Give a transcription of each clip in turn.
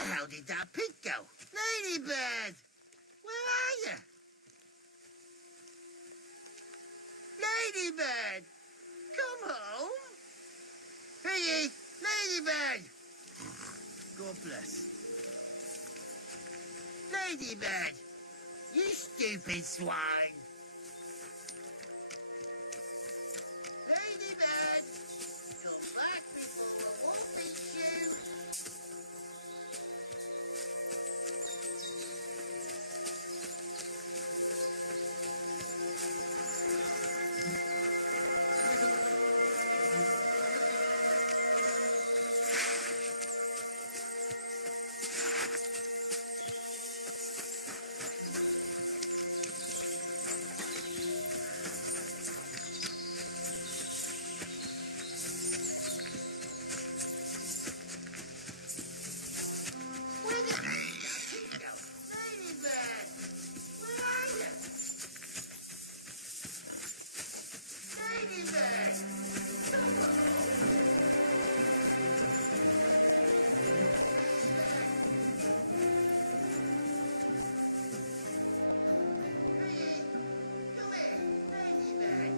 the hell did that pig go? Ladybird! Where are you? Ladybird! Come home! Piggy! Ladybird! God bless. Ladybird! You stupid swine! Ladybird! Come back before a wolf eats you! Where the hell did that pig go? Ladybird! Where are you? Ladybird! Come on! Piggy, come here, Ladybird!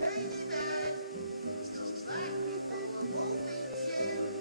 Ladybird! Come back before a wolf eats you!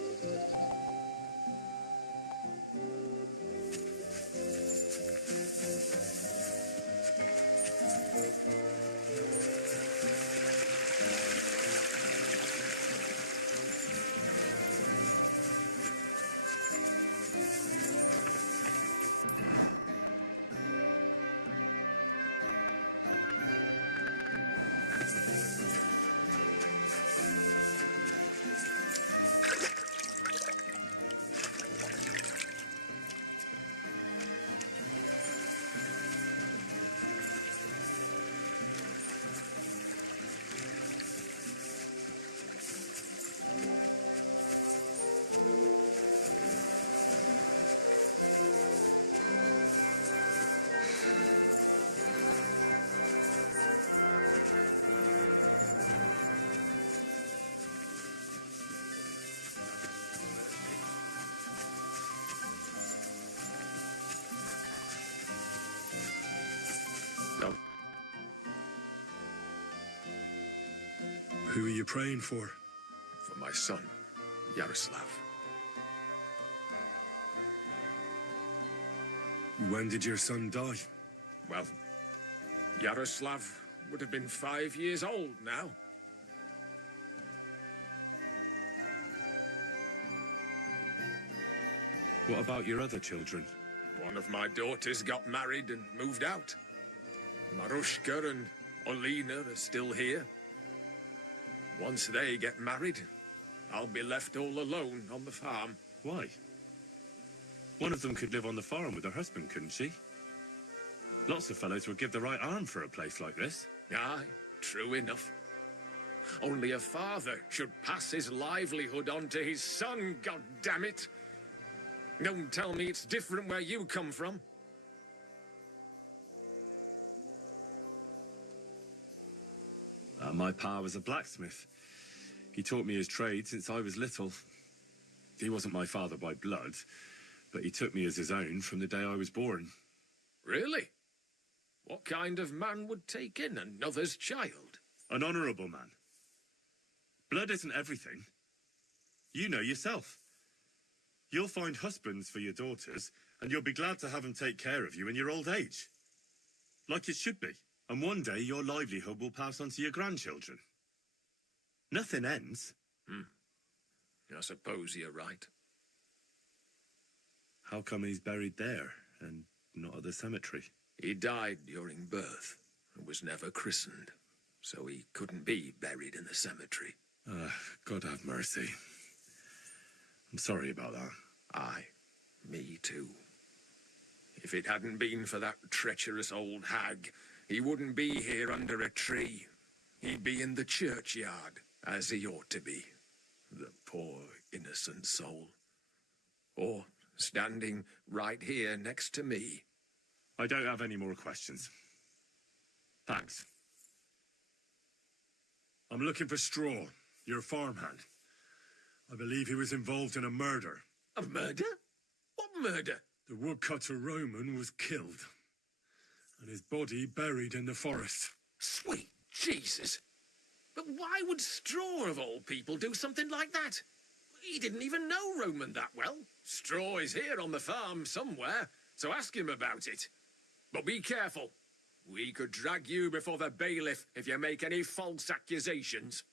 No. Who are you praying for? For my son, Yaroslav. When did your son die? Well, Yaroslav would have been 5 years old now. What about your other children? One of my daughters got married and moved out. Marushka and Olina are still here. Once they get married, I'll be left all alone on the farm. Why? One of them could live on the farm with her husband, couldn't she? Lots of fellows would give the right arm for a place like this. Aye, true enough. Only a father should pass his livelihood on to his son, goddammit. Don't tell me it's different where you come from. My pa was a blacksmith. He taught me his trade since I was little. He wasn't my father by blood, but he took me as his own from the day I was born. Really? What kind of man would take in another's child? An honourable man. Blood isn't everything. You know yourself. You'll find husbands for your daughters, and you'll be glad to have them take care of you in your old age. Like it should be. And one day your livelihood will pass on to your grandchildren. Nothing ends. I suppose you're right. How come he's buried there and not at the cemetery? He died during birth and was never christened, so he couldn't be buried in the cemetery. God have mercy. I'm sorry about that. Aye, me too. If it hadn't been for that treacherous old hag, he wouldn't be here under a tree. He'd be in the churchyard, as he ought to be. The poor, innocent soul. Or standing right here next to me. I don't have any more questions. Thanks. I'm looking for Straw, your farmhand. I believe he was involved in a murder. A murder? What murder? The woodcutter Roman was killed, and his body buried in the forest. Sweet Jesus. But why would Straw, of all people, do something like that? He didn't even know Roman that well. Straw is here on the farm somewhere, so ask him about it. But be careful. We could drag you before the bailiff if you make any false accusations.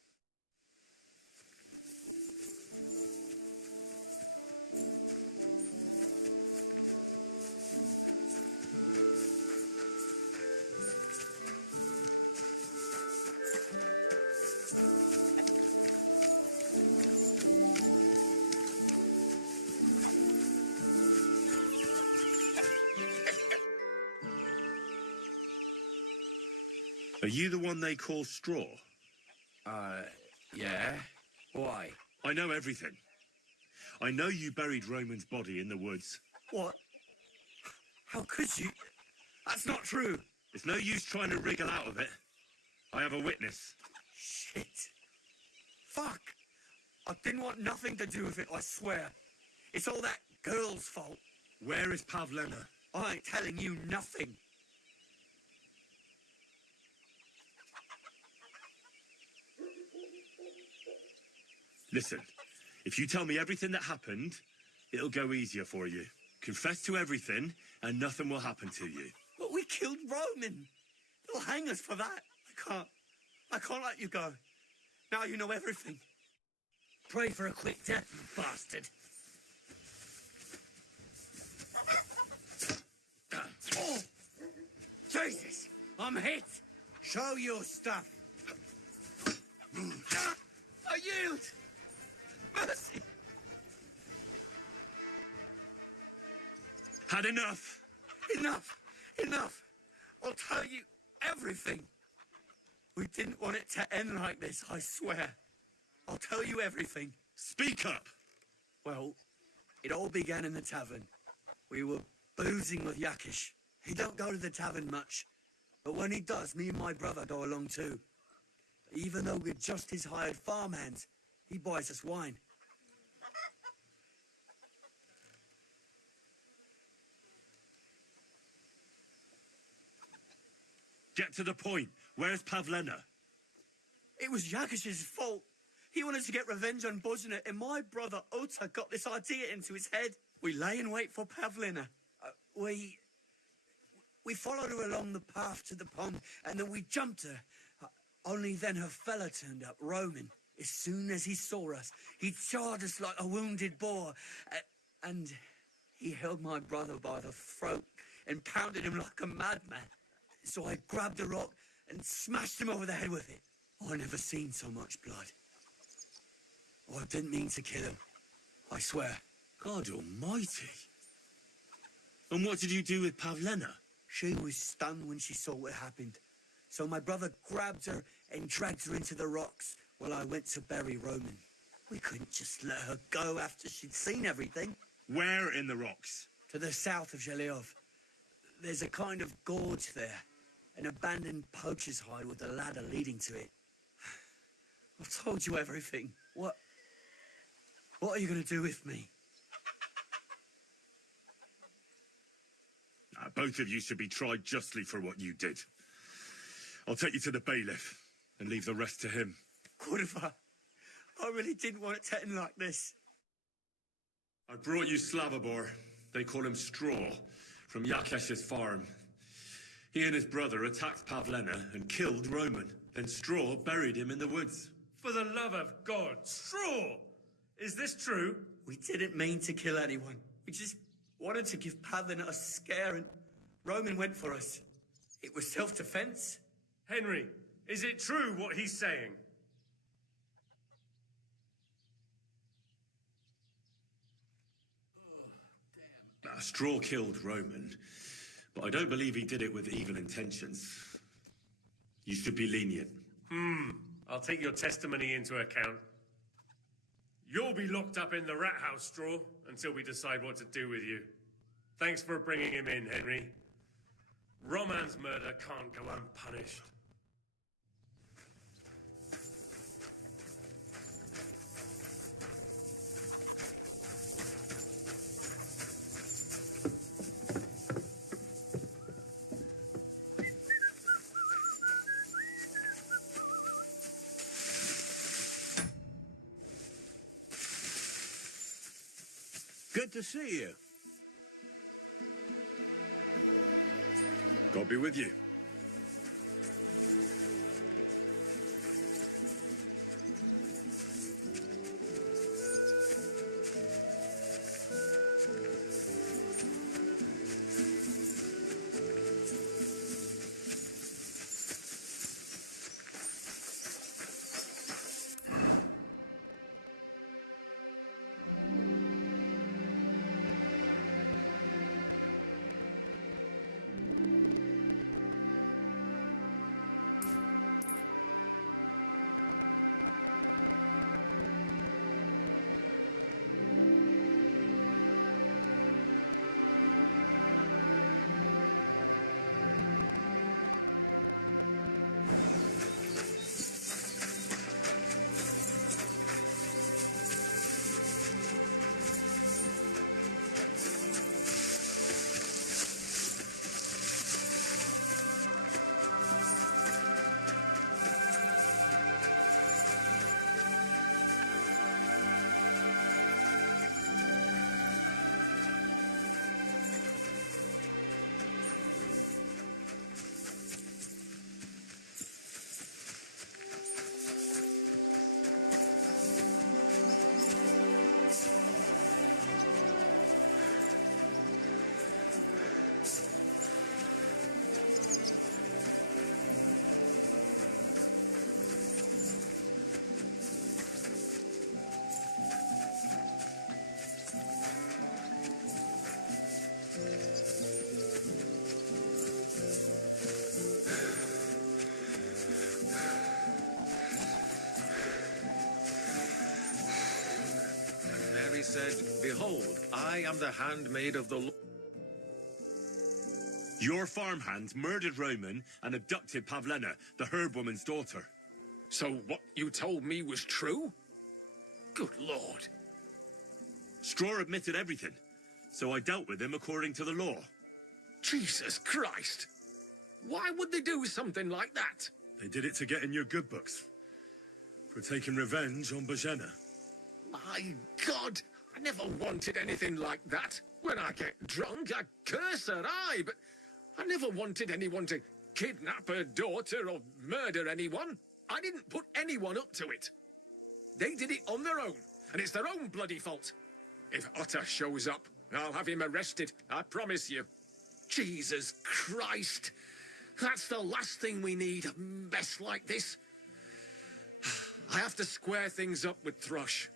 Are you the one they call Straw? Yeah? Why? I know everything. I know you buried Roman's body in the woods. What? How could you? That's not true. It's no use trying to wriggle out of it. I have a witness. Shit. Fuck. I didn't want nothing to do with it, I swear. It's all that girl's fault. Where is Pavlena? I ain't telling you nothing. Listen, if you tell me everything that happened, it'll go easier for you. Confess to everything, and nothing will happen to you. But we killed Roman. They'll hang us for that. I can't let you go. Now you know everything. Pray for a quick death, you bastard. Oh! Jesus! I'm hit! Show your stuff! I yield! Mercy! Had enough? Enough! I'll tell you everything. We didn't want it to end like this, I swear. I'll tell you everything. Speak up! Well, it all began in the tavern. We were boozing with Yakish. He don't go to the tavern much, but when he does, me and my brother go along too. Even though we're just his hired farmhands, he buys us wine. Get to the point. Where's Pavlena? It was Yakish's fault. He wanted to get revenge on Bojana, and my brother Ota got this idea into his head. We lay in wait for Pavlena. We followed her along the path to the pond, and then we jumped her. Only then her fella turned up, Roman. As soon as he saw us, he charged us like a wounded boar. And he held my brother by the throat and pounded him like a madman. So I grabbed a rock and smashed him over the head with it. I never seen so much blood. I didn't mean to kill him. I swear. God almighty. And what did you do with Pavlena? She was stunned when she saw what happened. So my brother grabbed her and dragged her into the rocks while I went to bury Roman. We couldn't just let her go after she'd seen everything. Where in the rocks? To the south of Zhelyov. There's a kind of gorge there. An abandoned poacher's hide with a ladder leading to it. I've told you everything. What are you going to do with me? Both of you should be tried justly for what you did. I'll take you to the bailiff and leave the rest to him. Kurva, I really didn't want it to end like this. I brought you Slavobor. They call him Straw, from Yakesh's farm. He and his brother attacked Pavlena and killed Roman. Then Straw buried him in the woods. For the love of God, Straw! Is this true? We didn't mean to kill anyone. We just wanted to give Pavlena a scare, and Roman went for us. It was self-defense. Henry, is it true what he's saying? Straw killed Roman, but I don't believe he did it with evil intentions. You should be lenient. I'll take your testimony into account. You'll be locked up in the rat house, Straw, until we decide what to do with you. Thanks for bringing him in, Henry. Roman's murder can't go unpunished. Good to see you. God be with you. Mary said, Behold, I am the handmaid of the Lord. Your farmhands murdered Roman and abducted Pavlena, the herb woman's daughter. So what you told me was true? Good Lord. Straw admitted everything, so I dealt with him according to the law. Jesus Christ. Why would they do something like that? They did it to get in your good books. For taking revenge on Bojena. My God, I never wanted anything like that. When I get drunk, I curse her, aye, but I never wanted anyone to kidnap her daughter or murder anyone. I didn't put anyone up to it. They did it on their own, and it's their own bloody fault. If Otter shows up, I'll have him arrested, I promise you. Jesus Christ. That's the last thing we need, a mess like this. I have to square things up with Thrush.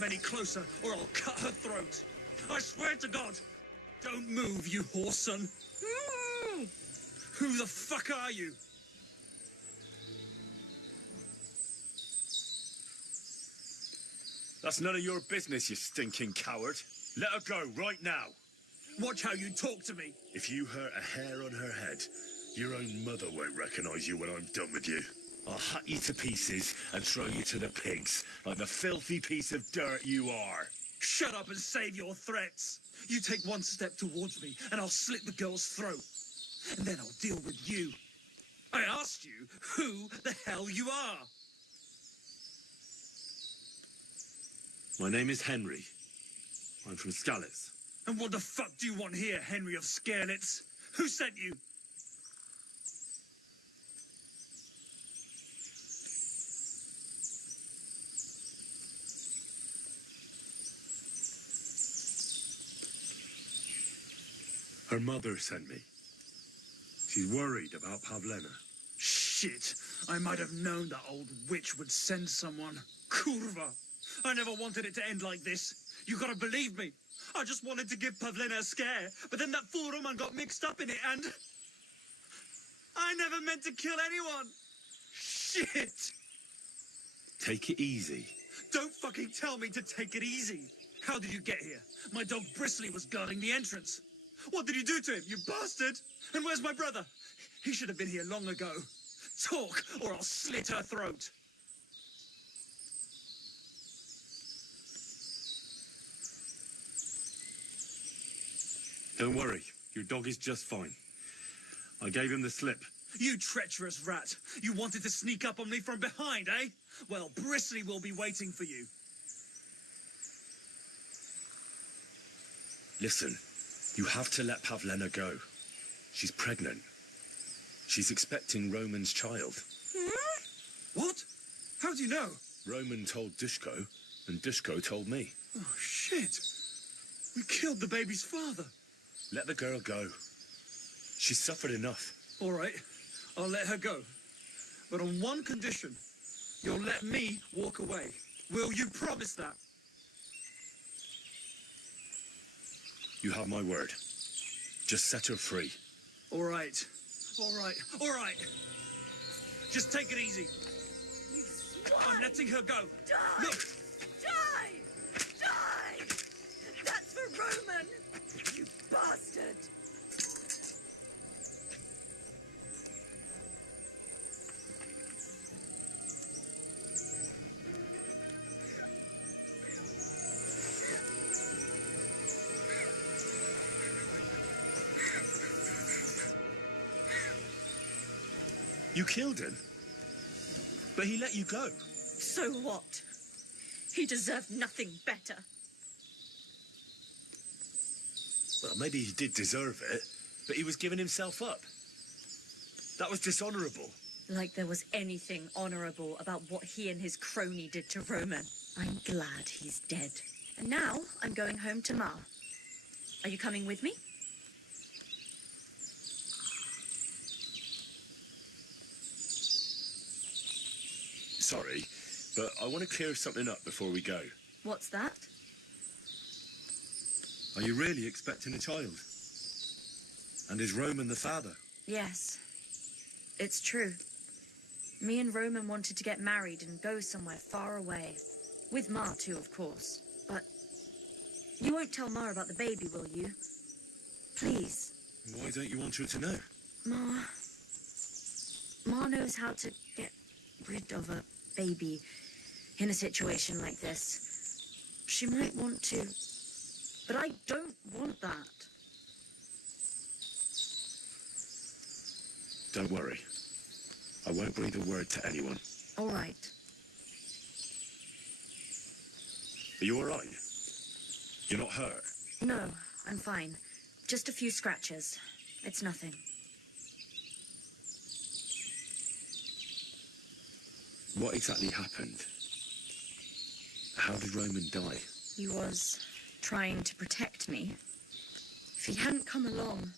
come any closer, or I'll cut her throat. I swear to God. Don't move, you whoreson. Who the fuck are you? That's none of your business, you stinking coward. Let her go right now. Watch how you talk to me. If you hurt a hair on her head, your own mother won't recognize you when I'm done with you. I'll hack you to pieces and throw you to the pigs, like the filthy piece of dirt you are. Shut up and save your threats. You take one step towards me, and I'll slit the girl's throat. And then I'll deal with you. I asked you who the hell you are. My name is Henry. I'm from Skalitz. And what the fuck do you want here, Henry of Skalitz? Who sent you? Her mother sent me. She's worried about Pavlena. Shit, I might have known that old witch would send someone. Kurva. I never wanted it to end like this. You gotta believe me. I just wanted to give Pavlena a scare, but then that fool Roman got mixed up in it, and I never meant to kill anyone. Shit. Take it easy. Don't fucking tell me to take it easy. How did you get here? My dog Bristly was guarding the entrance. What did you do to him, you bastard? And where's my brother? He should have been here long ago. Talk, or I'll slit her throat. Don't worry, your dog is just fine. I gave him the slip. You treacherous rat. You wanted to sneak up on me from behind, eh? Well, Bristly will be waiting for you. Listen, you have to let Pavlena go. She's pregnant. She's expecting Roman's child. What? How do you know? Roman told Dushko, and Dushko told me. Oh, shit. We killed the baby's father. Let the girl go. She's suffered enough. All right, I'll let her go. But on one condition. You'll let me walk away. Will you promise that? You have my word. Just set her free. All right. All right. All right. Just take it easy. I'm letting her go. Die! Look, Die! Die! That's for Roman! You bastard! You killed him. But he let you go. So what? He deserved nothing better. Well, maybe he did deserve it, but he was giving himself up. That was dishonorable. Like there was anything honorable about what he and his crony did to Roman. I'm glad he's dead. And now I'm going home to Ma. Are you coming with me? Sorry, but I want to clear something up before we go. What's that? Are you really expecting a child? And is Roman the father? Yes. It's true. Me and Roman wanted to get married and go somewhere far away. With Ma too, of course. But you won't tell Ma about the baby, will you? Please. Why don't you want her to know? Ma knows how to get rid of a baby in a situation like this. She might want to, but I don't want that. Don't worry. I won't breathe a word to anyone. All right. Are you all right? You're not hurt? No, I'm fine. Just a few scratches. It's nothing. What exactly happened? How did Roman die? He was trying to protect me. If he hadn't come along,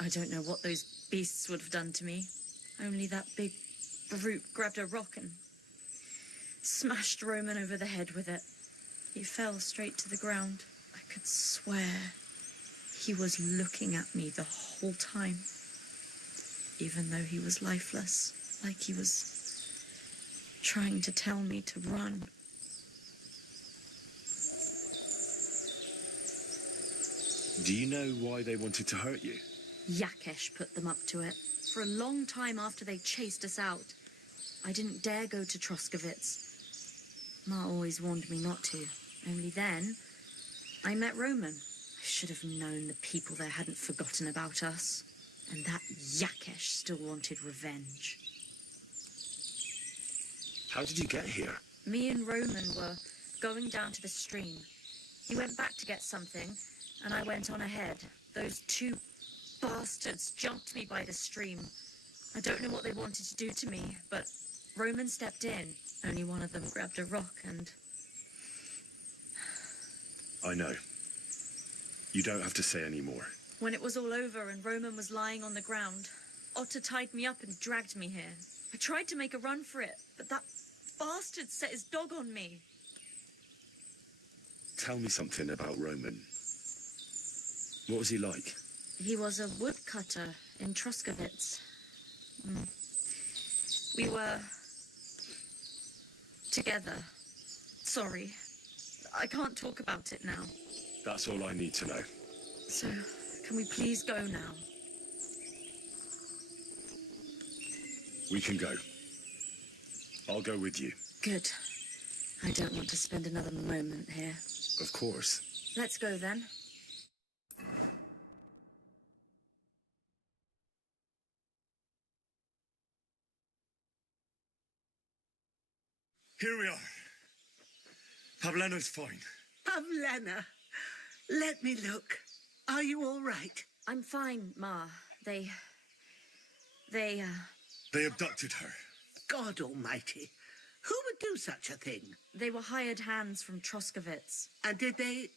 I don't know what those beasts would have done to me. Only that big brute grabbed a rock and smashed Roman over the head with it. He fell straight to the ground. I could swear he was looking at me the whole time, even though he was lifeless, like he was trying to tell me to run. Do you know why they wanted to hurt you? Yakesh put them up to it. For a long time after they chased us out, I didn't dare go to Troskovitz. Ma always warned me not to. Only then, I met Roman. I should have known the people there hadn't forgotten about us. And that Yakesh still wanted revenge. How did you get here? Me and Roman were going down to the stream. He went back to get something, and I went on ahead. Those two bastards jumped me by the stream. I don't know what they wanted to do to me, but Roman stepped in. Only one of them grabbed a rock and... I know. You don't have to say any more. When it was all over and Roman was lying on the ground, Otter tied me up and dragged me here. I tried to make a run for it, but that bastard set his dog on me. Tell me something about Roman. What was he like? He was a woodcutter in Troskovitz. We were... together. Sorry. I can't talk about it now. That's all I need to know. So, can we please go now? We can go. I'll go with you. Good. I don't want to spend another moment here. Of course. Let's go then. Here we are. Pavlena's fine. Pavlena, let me look. Are you all right? I'm fine, Ma. They They abducted her. God almighty. Who would do such a thing? they were hired hands from Troskovitz. And did they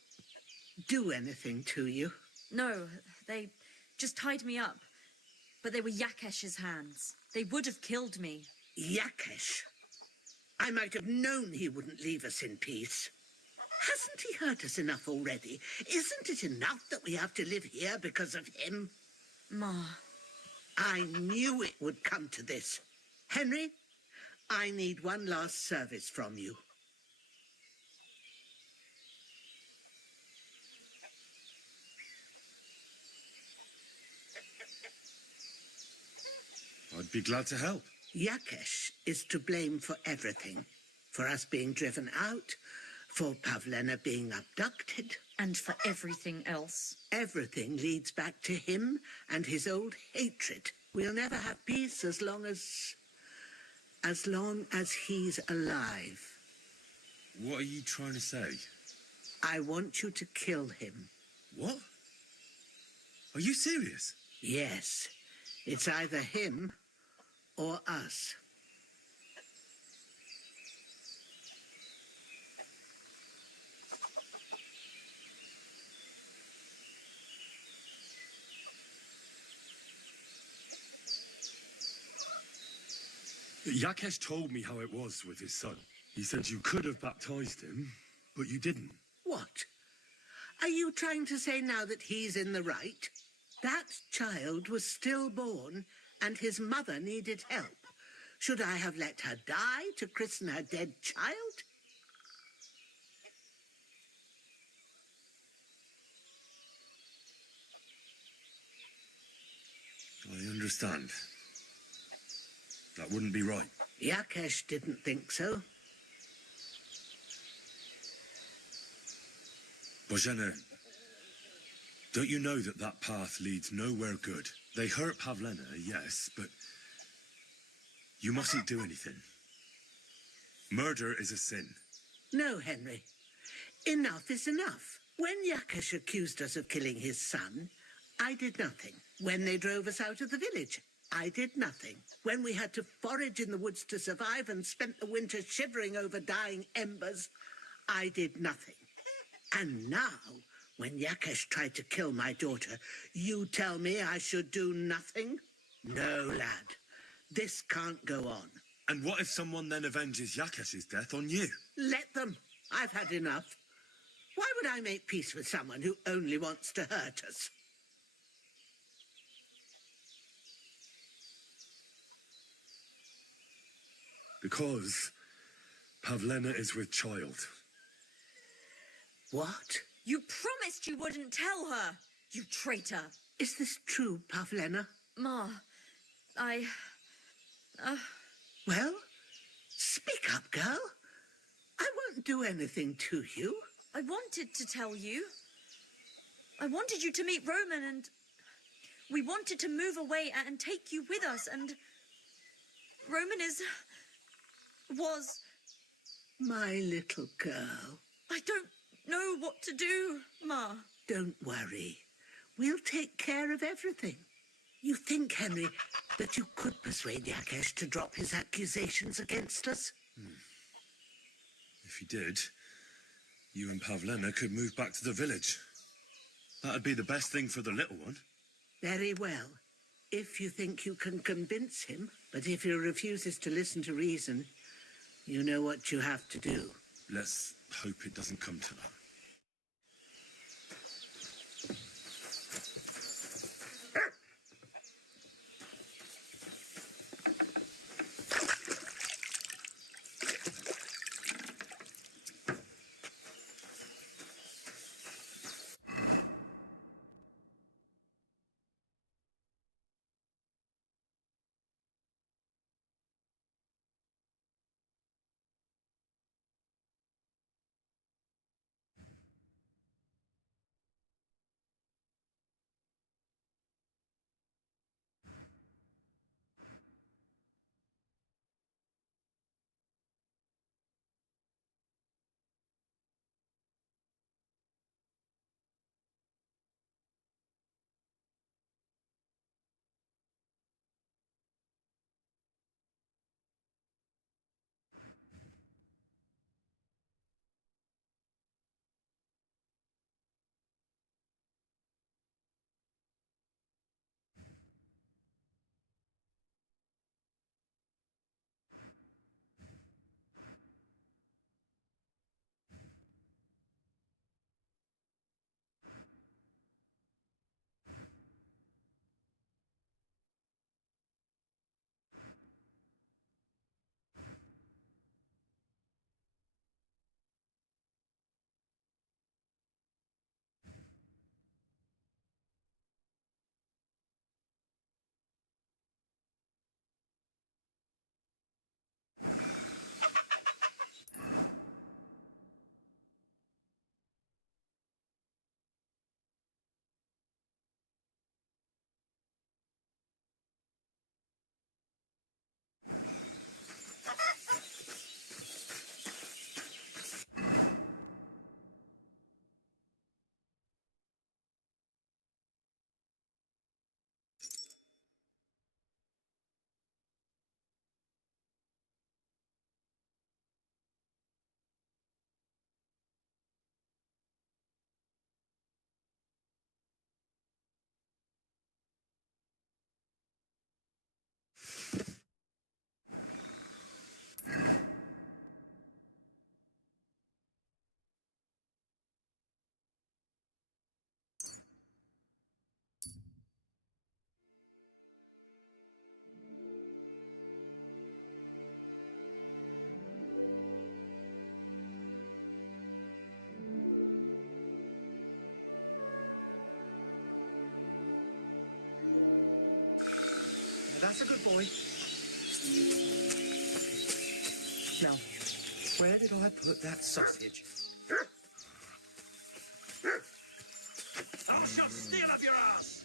do anything to you? No, they just tied me up. But they were Yakesh's hands. They would have killed me. Yakesh. I might have known he wouldn't leave us in peace. Hasn't he hurt us enough already? Isn't it enough that we have to live here because of him? Ma, I knew it would come to this. Henry, I need one last service from you. I'd be glad to help. Yakesh is to blame for everything. For us being driven out, for Pavlena being abducted. and for everything else. Everything leads back to him and his old hatred. We'll never have peace as long as he's alive. What are you trying to say? I want you to kill him. What? Are you serious? Yes. It's either him or us. Yakesh told me how it was with his son. He said you could have baptized him, but you didn't. What? Are you trying to say now that he's in the right? That child was stillborn and his mother needed help. Should I have let her die to christen her dead child? I understand. That wouldn't be right. Yakesh didn't think so. Bozhena, don't you know that that path leads nowhere good? They hurt Pavlena, yes, but you mustn't do anything. Murder is a sin. No, Henry. Enough is enough. When Yakesh accused us of killing his son, I did nothing. When they drove us out of the village, I did nothing. When we had to forage in the woods to survive and spent the winter shivering over dying embers, I did nothing. And now, when Yakesh tried to kill my daughter, you tell me I should do nothing? No, lad. This can't go on. And what if someone then avenges Yakesh's death on you? Let them. I've had enough. Why would I make peace with someone who only wants to hurt us? Because Pavlena is with child. What? You promised you wouldn't tell her, you traitor. Is this true, Pavlena? Ma, Well, speak up, girl. I won't do anything to you. I wanted to tell you. I wanted you to meet Roman, and we wanted to move away and take you with us, and Roman was... My little girl. I don't know what to do, Ma. Don't worry. We'll take care of everything. You think, Henry, that you could persuade Yakesh to drop his accusations against us? If he did, you and Pavlena could move back to the village. That'd be the best thing for the little one. Very well. If you think you can convince him, but if he refuses to listen to reason, you know what you have to do. Let's hope it doesn't come to that. That's a good boy. Now, where did I put that sausage? I shall steal up your ass!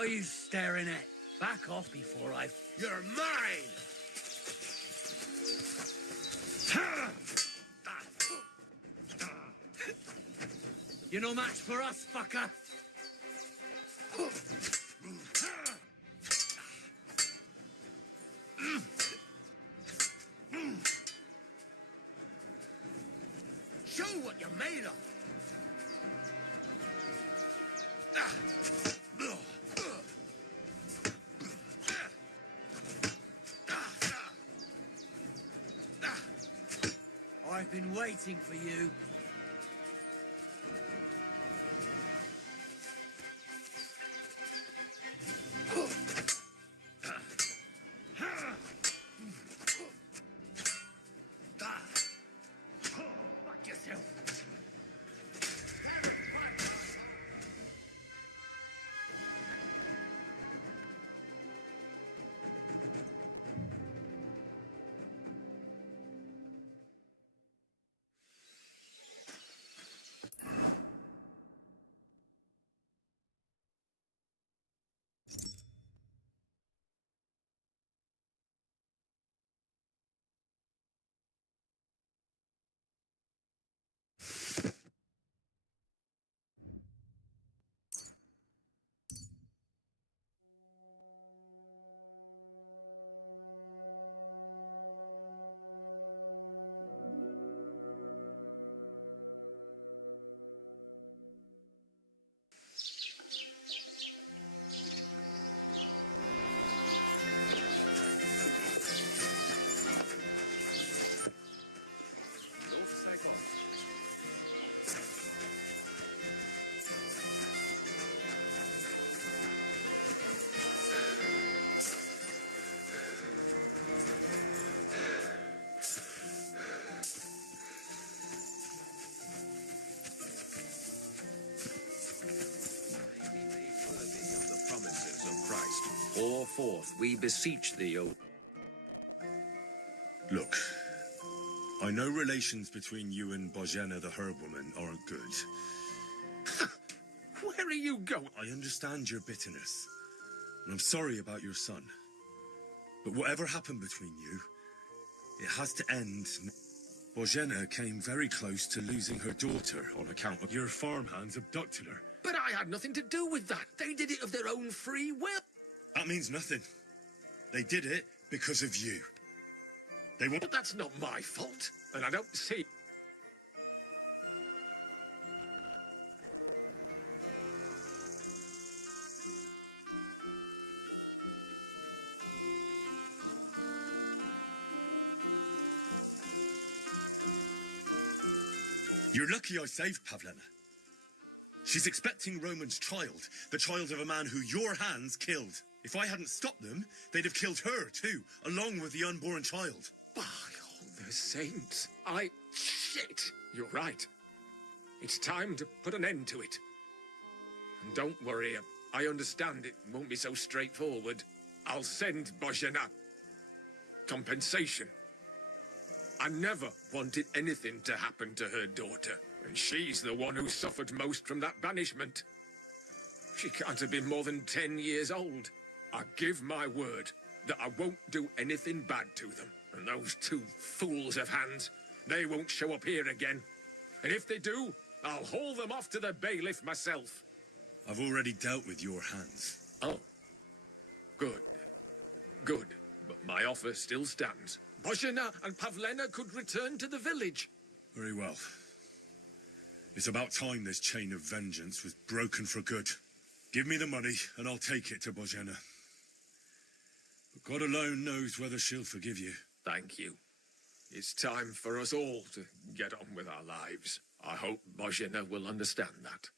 What are you staring at? Back off before I... You're mine! You're no match for us, fucker. Show what you're made of! I've been waiting for you. Fuck yourself! Pour forth, we beseech thee, O... Look, I know relations between you and Bozhena the Herbwoman aren't good. Where are you going? I understand your bitterness, and I'm sorry about your son. But whatever happened between you, it has to end. Bozhena came very close to losing her daughter on account of your farmhands abducted her. But I had nothing to do with that. They did it of their own free will. That means nothing. They did it because of you. They want... But that's not my fault, and I don't see... You're lucky I saved Pavlena. She's expecting Roman's child, the child of a man who your hands killed. If I hadn't stopped them, they'd have killed her too, along with the unborn child. By all the saints, Shit! You're right. It's time to put an end to it. And don't worry, I understand it won't be so straightforward. I'll send Bozhena compensation. I never wanted anything to happen to her daughter, and she's the one who suffered most from that banishment. She can't have been more than 10 years old. I give my word that I won't do anything bad to them. And those two fools of hands, they won't show up here again. And if they do, I'll haul them off to the bailiff myself. I've already dealt with your hands. Oh. Good. Good. But my offer still stands. Bozhena and Pavlena could return to the village. Very well. It's about time this chain of vengeance was broken for good. Give me the money, and I'll take it to Bozhena. But God alone knows whether she'll forgive you. Thank you. It's time for us all to get on with our lives. I hope Bozhena will understand that.